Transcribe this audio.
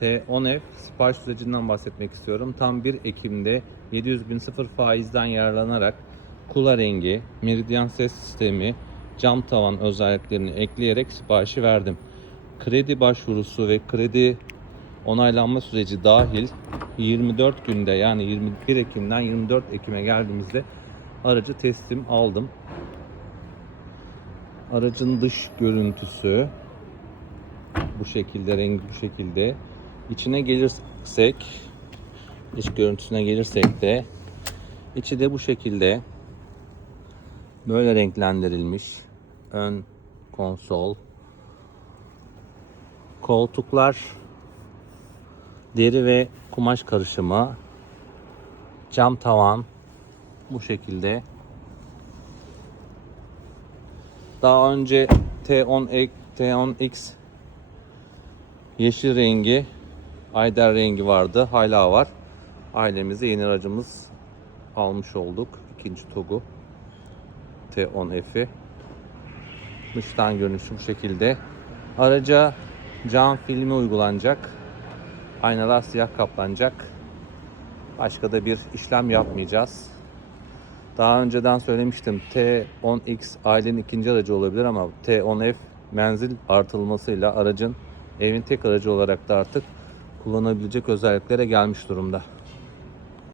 T10F sipariş sürecinden bahsetmek istiyorum. Tam 1 Ekim'de 700 bin sıfır faizden yararlanarak kula rengi, meridyen ses sistemi, cam tavan özelliklerini ekleyerek siparişi verdim. Kredi başvurusu ve kredi onaylanma süreci dahil 24 günde yani 21 Ekim'den 24 Ekim'e geldiğimizde aracı teslim aldım. Aracın dış görüntüsü bu şekilde rengi bu şekilde. İçine gelirsek iç görüntüsüne gelirsek de içi de bu şekilde böyle renklendirilmiş. Ön konsol koltuklar deri ve kumaş karışımı cam tavan bu şekilde daha önce T10 T10X yeşil rengi ayder rengi vardı hala var. Ailemize yeni aracımız almış olduk. İkinci TOG'u T10F'i dıştan görünüşü bu şekilde. Araca cam filmi uygulanacak. Aynalar siyah kaplanacak. Başka da bir işlem yapmayacağız. Daha önceden söylemiştim T10X ailenin ikinci aracı olabilir ama T10F menzil artılmasıyla aracın evin tek aracı olarak da artık kullanabilecek özelliklere gelmiş durumda.